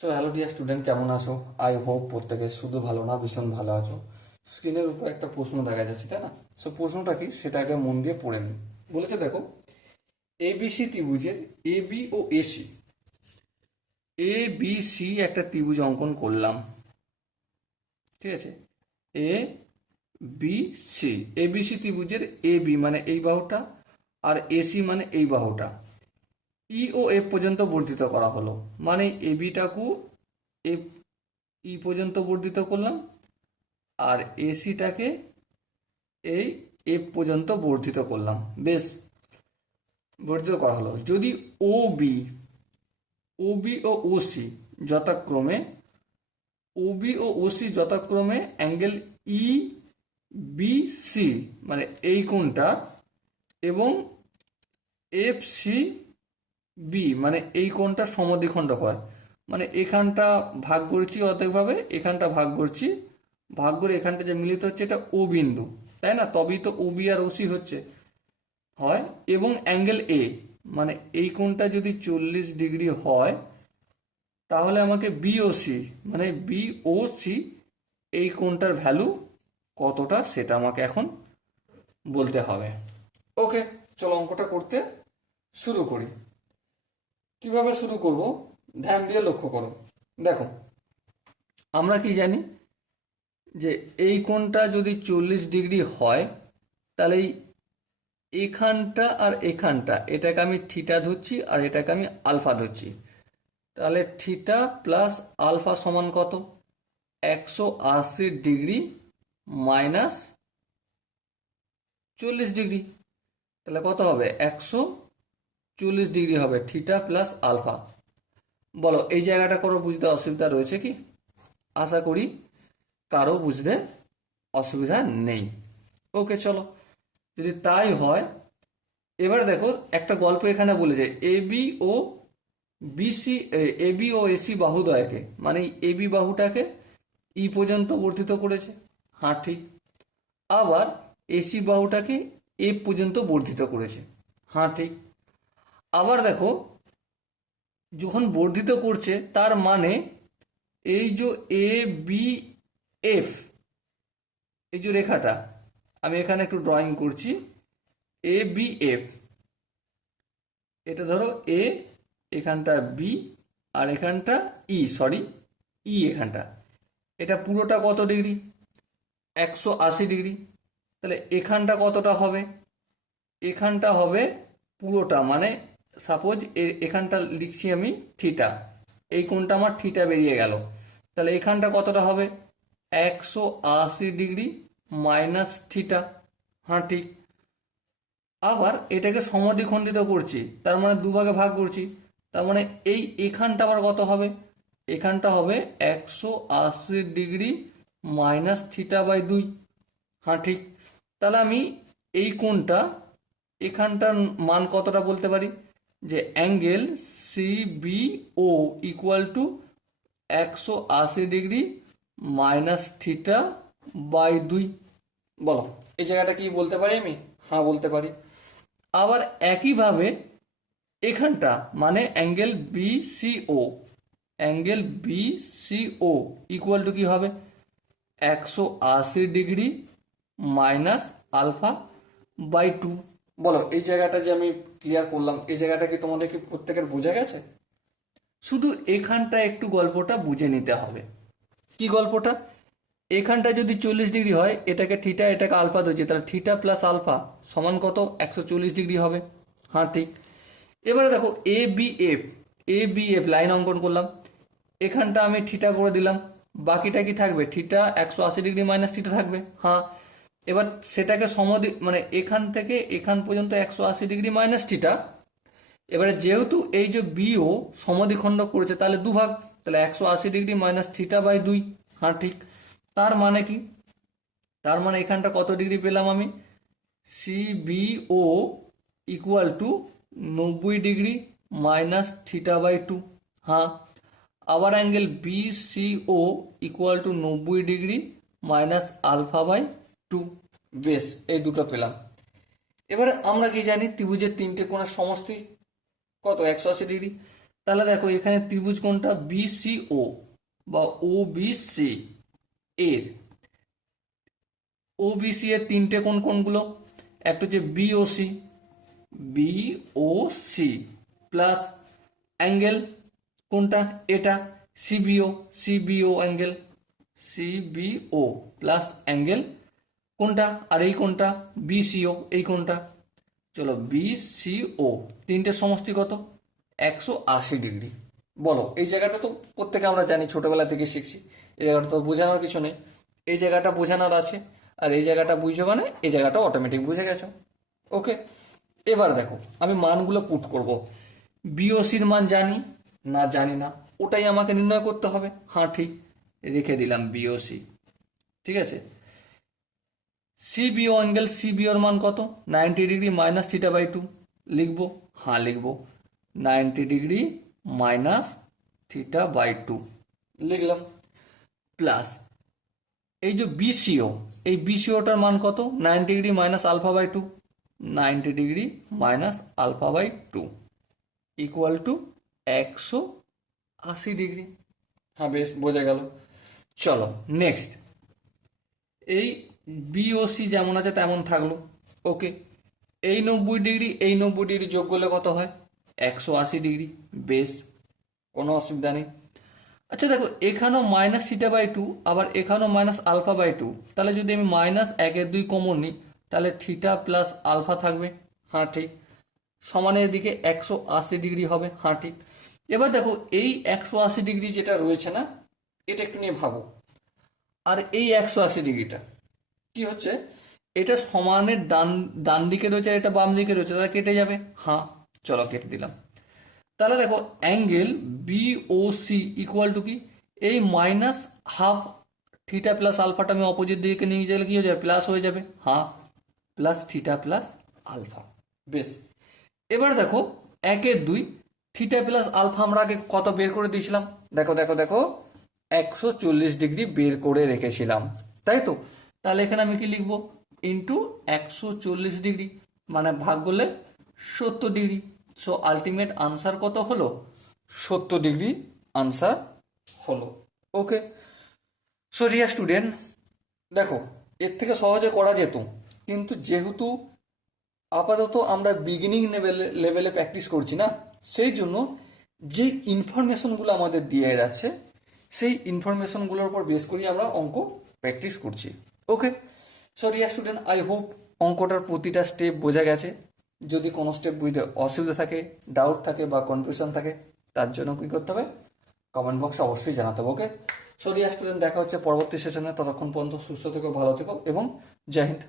So hello dear student, কেমন আছো? I hope প্রত্যেকে শুধু ভালো না, ভীষণ ভালো আছো। স্ক্রিনের উপর একটা প্রশ্ন দেখা যাচ্ছে, তাই না? সো প্রশ্নটা কি সেটা আগে মন দিয়ে পড়ে নিই। বলেছে দেখো, এবিসি ত্রিভুজের A B O AC, A B C একটা ত্রিভুজ অঙ্কন করলাম, ঠিক আছে? A B C, A B C ত্রিভুজের এ বি মানে এই বাহুটা, আর এসি মানে এই বাহুটা, ই ও এফ পর্যন্ত বর্ধিত করা হলো। মানে এ বিটাকু এফ ই পর্যন্ত বর্ধিত করলাম, আর এসিটাকে এই এফ পর্যন্ত বর্ধিত করলাম। বেশ, বর্ধিত করা হলো। যদি ও বি, ও বি ও ওসি যথাক্রমে, ও বি ও ওসি যথাক্রমে অ্যাঙ্গেল ই বি সি মানে এই কোণটা, এবং এফ সি বি মানে এই কোণটা সমদ্বিখণ্ড হয়, মানে এখানটা ভাগ করছি অর্ধেকভাবে, এখানটা ভাগ করছি, ভাগ করে এখানটা যে মিলিত হচ্ছে এটা ও বিন্দু, তাই না? তবেই তো ও বি আর ওসি হচ্ছে, হয়। এবং অ্যাঙ্গেল এ মানে এই কোণটা যদি 40 ডিগ্রি হয়, তাহলে আমাকে বিওসি মানে বিওসি এই কোণটার ভ্যালু কতটা সেটা আমাকে এখন বলতে হবে। ওকে, চলো অঙ্কটা করতে শুরু করি। কিভাবে শুরু করব ধ্যান দিয়ে লক্ষ্য করো। দেখো, আমরা কি জানি যে এই কোণটা যদি 40 ডিগ্রি হয়, তাহলে এখানটা আর এখানটা এটাকে আমি থিটা ধরছি, আর এটাকে আমি আলফা ধরছি। তাহলে থিটা প্লাস আলফা সমান কত? 180 ডিগ্রি মাইনাস 40 ডিগ্রি। তাহলে কত হবে? 140 ডিগ্রি হবে থিটা প্লাস আলফা। বলো, এই জায়গাটা কারো বুঝতে অসুবিধা রয়েছে কি? আশা করি কারো বুঝতে অসুবিধা নেই। ওকে, চলো, যদি তাই হয়, এবার দেখো একটা গল্প এখানে বলেছে, A B O BC, A B O AC বাহুদ্বয়কে, মানে এ বি বাহুটাকে ই পর্যন্ত বর্ধিত করেছে। হ্যাঁ, ঠিক। আবার এসি বাহুটাকে এফ পর্যন্ত বর্ধিত করেছে। হ্যাঁ, ঠিক। আবার দেখো, যখন বর্ধিত করছে তার মানে এই যে এ বি এফ, এই যে রেখাটা আমি এখানে একটু ড্রয়িং করছি, এ বি এফ, এটা ধরো এ, এখানটা বি, আর এখানটা ই, সরি ই, এখানটা, এটা পুরোটা কত ডিগ্রি? 180 ডিগ্রি। তাহলে এখানটা কতটা হবে? এখানটা হবে পুরোটা, মানে সাপোজ এখানটা লিখছি আমি থিটা, এই কোণটা আমার থিটা বেরিয়ে গেল, তাহলে এখানটা কতটা হবে? 180 ডিগ্রি মাইনাস থিটা। হ্যাঁ, ঠিক। আবার এটাকে সমদ্বিখণ্ডিত করছি, তার মানে দুভাগে ভাগ করছি, তার মানে এই এখানটা আবার কত হবে? এখানটা হবে 180 ডিগ্রি মাইনাস থিটা বাই 2। হ্যাঁ, ঠিক। তাহলে আমি এই কোণটা, এখানটার মান কতটা বলতে পারি? যে angle C B O equal to 180 degree minus theta by 2। বলো, এই জায়গাটা কি বলতে পারি আমি? হ্যাঁ, বলতে পারি। আবার একইভাবে এখানটা মানে angle B C O, angle B C O equal to কি হবে? 180 ডিগ্রি মাইনাস আলফা বাই 2। বলো, এই জায়গাটা যে আমি ক্লিয়ার করলাম, এই জায়গাটা কি তোমাদের কি প্রত্যেকের বোঝা গেছে? শুধু এখানটা একটু গল্পটা বুঝে নিতে হবে। কি গল্পটা? এখানটা যদি 40 ডিগ্রি হয়, এটাকে থিটা এটাকে আলফা ধরছি, তাহলে থিটা প্লাস আলফা সমান কত? 140 ডিগ্রি হবে। হ্যাঁ, ঠিক। এবারে দেখো, A B F, A B F line অঙ্কন করলাম, এখানটা আমি থিটা করে দিলাম, বাকিটা কি থাকবে? থিটা 180 ডিগ্রি মাইনাস থিটা থাকবে। হ্যাঁ, এবার সেটাকে মানে এখান থেকে এখান পর্যন্ত 180 ডিগ্রি মাইনাস থিটা। এবারে যেহেতু এই যে বিও সমদ্বিখণ্ড করেছে, তাহলে দুভাগ, তাহলে 180 ডিগ্রি মাইনাস থিটা বাই 2। হ্যাঁ, ঠিক। তার মানে কি? তার মানে এখানটা কত ডিগ্রি পেলাম আমি? C B O equal to 90 degree minus theta by 2। হ্যাঁ, আবার angle B C O equal to 90 degree minus alpha by 2। বেশ, এই দুটো পেলাম। এবারে আমরা কি জানি? ত্রিভুজের তিনটে কোণের সমষ্টি কত? 180 ডিগ্রি। তাহলে দেখো এখানে ত্রিভুজ কোনটা, বিসিও বা ওবিসি এর, ওবিসি এর তিনটে কোণ কোনগুলো, একটা হচ্ছে বিওসি, বিওসি প্লাস অ্যাঙ্গেল কোনটা, এটা সিবিও, সিবিও অ্যাঙ্গেল, সিবিও প্লাস অ্যাঙ্গেল কোনটা, আর এই কোনটা বিসিও, এই কোনটা, চলো বিসিও তিনটে সমষ্টি কত, 180 ডিগ্রি। বলো এই জায়গাটা তো প্রত্যেকে আমরা জানি, ছোটবেলা থেকে শিখছি, এই জায়গাটা তো বোঝানোর কিছু নেই, এই জায়গাটা বোঝানোর আছে, আর এই জায়গাটা বুঝো মানে এই জায়গাটা অটোমেটিক বুঝে গেছো। ওকে, এবার দেখো আমি মানগুলো পুট করব। বিওসির মান জানি না, জানি না, ওটাই আমাকে নির্ণয় করতে হবে। হ্যাঁ ঠিক, রেখে দিলাম বিওসি। ঠিক আছে, সিবিও অ্যাঙ্গেল, সিবিওর মান কত, 90 ডিগ্রি মাইনাস θ/2, লিখবো, হ্যাঁ লিখবো, 90 ডিগ্রি মাইনাস θ/2 লিখলাম, প্লাস এই যে বিসিও, এই বিসিওটার মান কত, 90 degree minus α/2, 90 degree minus α/2 equal to 180 degree. হ্যাঁ বেশ, বোঝা গেল। চলো নেক্সট, এই বিওসি যেমন আছে তেমন থাকলো। ওকে, এই 90 ডিগ্রি এই 90 ডিগ্রি যোগ করলে কত হয়, 180 ডিগ্রি। বেশ, কোনো অসুবিধা নেই। আচ্ছা দেখো এখানেও মাইনাস θ/2, আবার এখানেও মাইনাস α/2, তাহলে যদি আমি মাইনাস 1/2 কমন নিই তাহলে থিটা প্লাস আলফা থাকবে। হ্যাঁ ঠিক, সমানের দিকে 180 ডিগ্রি হবে। হ্যাঁ ঠিক, এবার দেখো এই 180 ডিগ্রি যেটা রয়েছে না, এটা একটু নিয়ে ভাবো, আর এই 180 ডিগ্রিটা কি হচ্ছে, এটা সমানের ডান ডান দিকে রয়েছে, আর এটা বাম দিকে রয়েছে, তাহলে কেটে যাবে। হ্যাঁ চলো কেটে দিলাম। তাহলে দেখো অ্যাঙ্গেল বিওসি ইকুয়াল টু কি, এই মাইনাস হাফ থিটা প্লাস আলফাটা আমি অপোজিট দিকে নিয়ে গেলে কি হয়ে যাবে, প্লাস হয়ে যাবে। হ্যাঁ, প্লাস থিটা প্লাস আলফা। বেশ, এবার দেখো 1/2 থিটা প্লাস আলফা আমরা আগে কত বের করে দিয়েছিলাম, দেখো দেখো দেখো 140 ডিগ্রি বের করে রেখেছিলাম, তাই তো। তাহলে এখানে আমি কি লিখবো, ইন্টু 140 ডিগ্রি, মানে ভাগ করলে 70 ডিগ্রি। সো আলটিমেট আনসার কত হলো, 70 ডিগ্রি আনসার হলো। ওকে, সো রিয়া স্টুডেন্ট, দেখো এর থেকে সহজে করা যেত, কিন্তু যেহেতু আপাতত আমরা বিগিনিং লেভেলে প্র্যাকটিস করছি না, সেই জন্য যে ইনফরমেশনগুলো আমাদের দিয়ে যাচ্ছে সেই ইনফরমেশনগুলোর উপর বেস করেই আমরা অঙ্ক প্র্যাকটিস করছি। Okay, so Riya student, I hope অঙ্কটার প্রতিটা স্টেপ বোঝা গেছে। যদি কোনো স্টেপ বুঝতে অসুবিধা থাকে, ডাউট থাকে বা কনফিউশন থাকে, তার জন্য কী করতে হবে, কমেন্ট বক্সে অবশ্যই জানাতে হবে। ওকে, সো রিয়া স্টুডেন্ট, দেখা হচ্ছে পরবর্তী সেশনে, ততক্ষণ পর্যন্ত সুস্থ থেকো, ভালো থেকো এবং জয় হিন্দ।